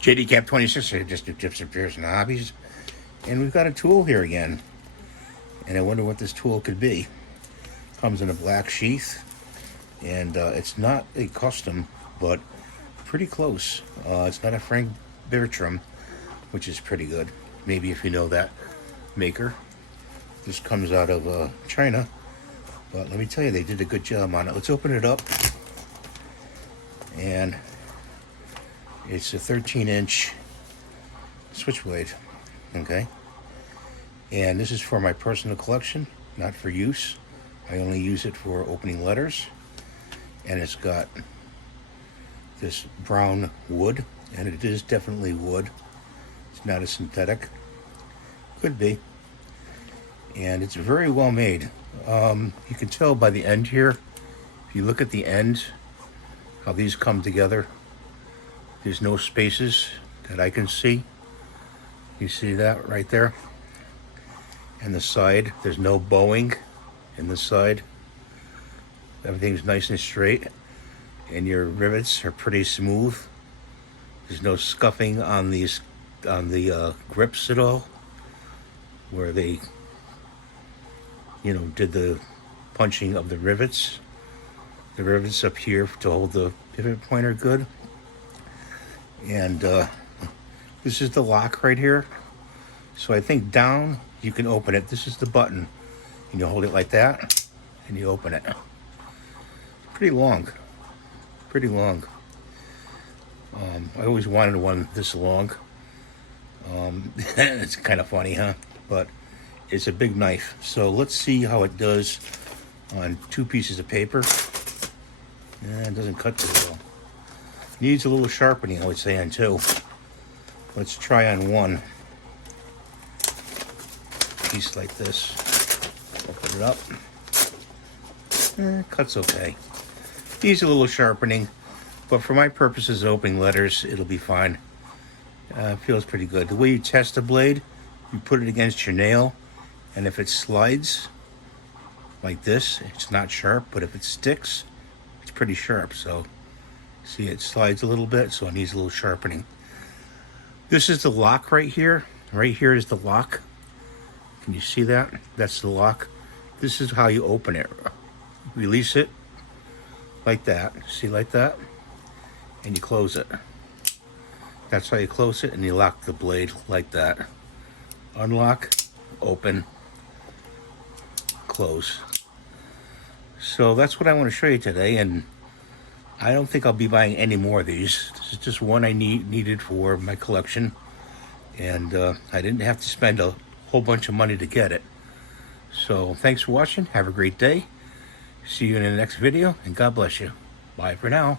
JD Cap 26 here, just do tips and repairs and hobbies. And we've got a tool here again. And I wonder what this tool could be. Comes in a black sheath. And it's not a custom, but pretty close. It's not a Frank Bertram, which is pretty good. Maybe if you know that maker. This comes out of China. But let me tell you, they did a good job on it. Let's open it up. And it's a 13-inch switchblade, okay? And this is for my personal collection, not for use. I only use it for opening letters. And it's got this brown wood, and it is definitely wood. It's not a synthetic. Could be. And it's very well made. You can tell by the end here, if you look at the end, how these come together. There's no spaces that I can see. You see that right there? And the side, there's no bowing in the side. Everything's nice and straight. And your rivets are pretty smooth. There's no scuffing on these, on the grips at all, where they, you know, did the punching of the rivets. The rivets up here to hold the pivot pointer good. And this is the lock right here. So I think down, you can open it. This is the button. And you hold it like that, and you open it. Pretty long. Pretty long. I always wanted one this long. It's kind of funny, huh? But it's a big knife. So let's see how it does on 2 pieces of paper. It doesn't cut too well. Needs a little sharpening, I would say, on 2. Let's try on 1 piece like this. Open it up. Cuts okay. Needs a little sharpening, but for my purposes of opening letters, it'll be fine. Feels pretty good. The way you test a blade, you put it against your nail, and if it slides like this, it's not sharp, but if it sticks, it's pretty sharp. So see, it slides a little bit, so it needs a little sharpening. This is the lock right here. Right here is the lock. Can you see that? That's the lock. This is how you open it. Release it like that. See, like that? And you close it. That's how you close it, and you lock the blade like that. Unlock, open, close. So that's what I want to show you today, and I don't think I'll be buying any more of these. This is just one I needed for my collection, and I didn't have to spend a whole bunch of money to get it. So thanks for watching. Have a great day. See you in the next video, and God bless you. Bye for now.